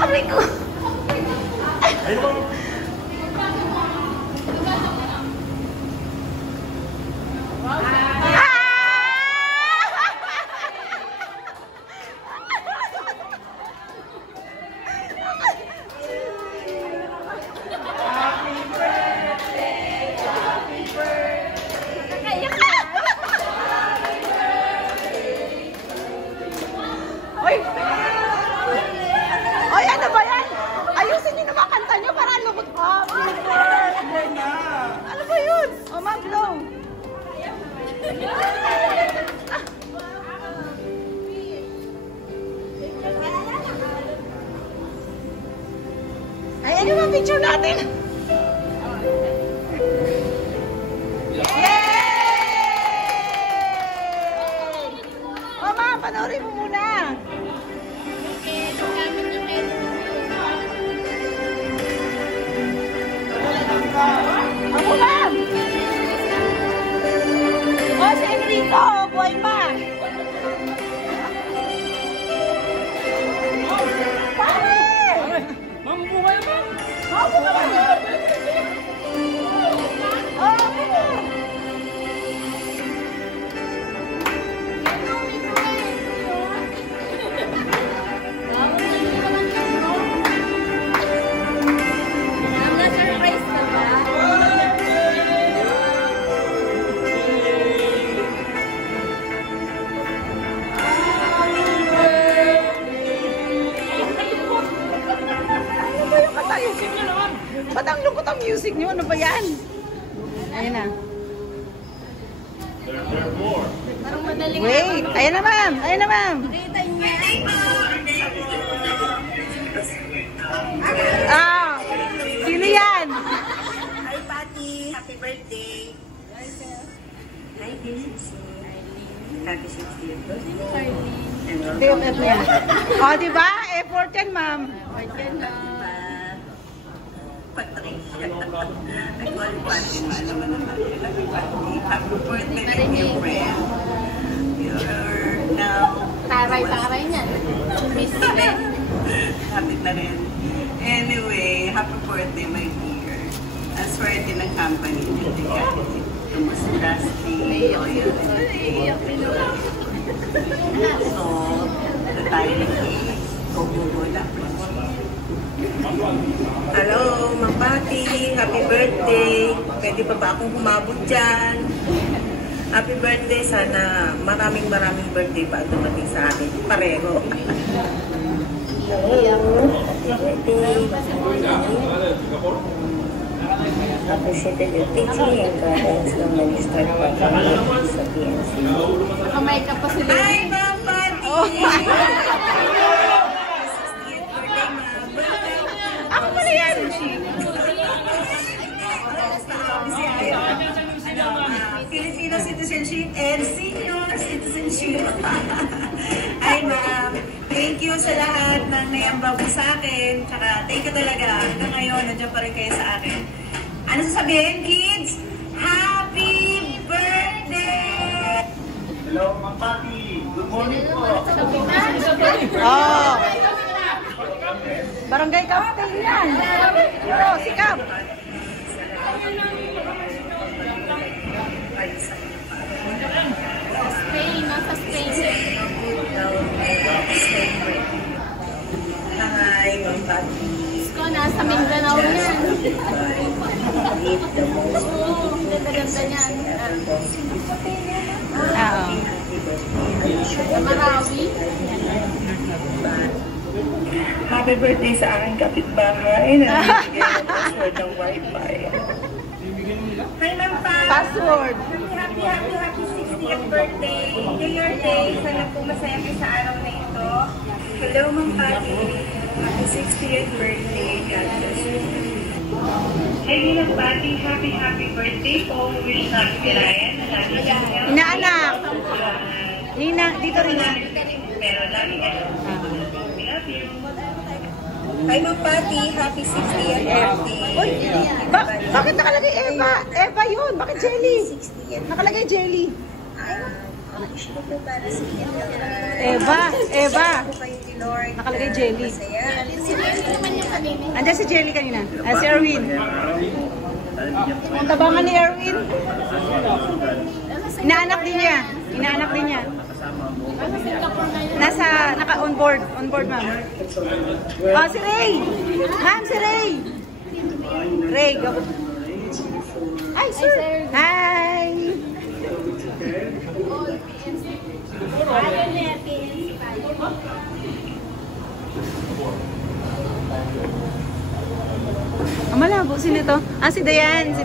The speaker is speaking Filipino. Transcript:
Aray ko! Oy, ano ba yan? Ayusin niyo naman kanta niyo para lukot. Happy birthday na! Ano ba yun? Oh, ma'am, blow. Ay, ano ba picture natin? Yay! Oh, ma'am, panoorin mo muna. Ako ma'am! O, si Enrico, buhay pa! Pare! Ma'am, buhay pa! Oo, buhay pa! Oo, buhay! Ba't ang lungkot ang music niyo? Ano ba yan? Ayun na. Wait! Ayun na ma'am! Ayun na ma'am! Ah! Sino yan? Hi, Patty! Happy birthday! Hi, Denise. Happy 60th birthday. O, diba? Effort yan, ma'am. Patricia. I call Patty mo. Alam mo naman. Happy Patty. Happy birthday, my dear friend. You're now... Taray-taray niyan. Miss Ben. Happy na rin. Anyway, happy birthday, my dear. Ang swerte ng company. Hindi ka. Dusty, loyal. So, tayo ng cake. Go-go-go na. Hello, Ma'am Patty. Happy birthday. Pwede pa ba akong humabot dyan? Happy birthday. Sana maraming birthday pa dumating sa akin. Pareho. Appreciated your teaching and guidance nung nag-start pa kami sa PNC. Naka-makeup pa sila. Hi, Ma'am Patty! Ako pala yan! Filipino citizenship and senior citizenship. Ay, ma'am. Thank you sa lahat ng nayambag mo sa akin. Tsaka, thank you talaga. Hanggang ngayon, nandiyan pa rin kayo sa akin. Ano sasabihin, kids? Happy birthday! Hello, Ma'am Patty. Good morning po. Oh! Barangay Captain yan! Oh, sikap! Spain, nasa Spain. Hi, Ma'am Patty. Ko, nasa Mindanao yan. Oo, ganda-ganda niyan. Oo. Sa Marawi. Happy birthday sa aking kapitbahay na nabigyan ng password ng Wi-Fi. Hi, Ma'am Patty. Password. Happy 60th birthday. Enjoy your day. Sana po masaya kayo sa araw na ito. Hello, Ma'am Patty. Happy 60th birthday. God bless you. Hey, Ma'am Patty, happy birthday po. Wish namin kay Ryan na lagi siyang healthy. Inaanak. Nina, dito rin na. Pero lagi kayo. We love you. Hi, Ma'am Patty. Happy 60th birthday. Uy, bakit nakalagay Eva? Eva yun. Bakit Jelly? 60th. Nakalagay Jelly. issue ko po para sa inyo. Eva. Po kayo ni Lord. Nakalagay jelly. Masaya. Si Jelly naman yung kanina. Andiyan si Jelly kanina. Si Erwin. Ang tabangan ni Erwin. Inaanak din niya. Nasa Singapore na yun. On board. On board, ma'am. Oh, si Ray. Ma'am, si Ray. Ray, go. Hi, sir. Hi. Malabo. Sino to? Si Dayan.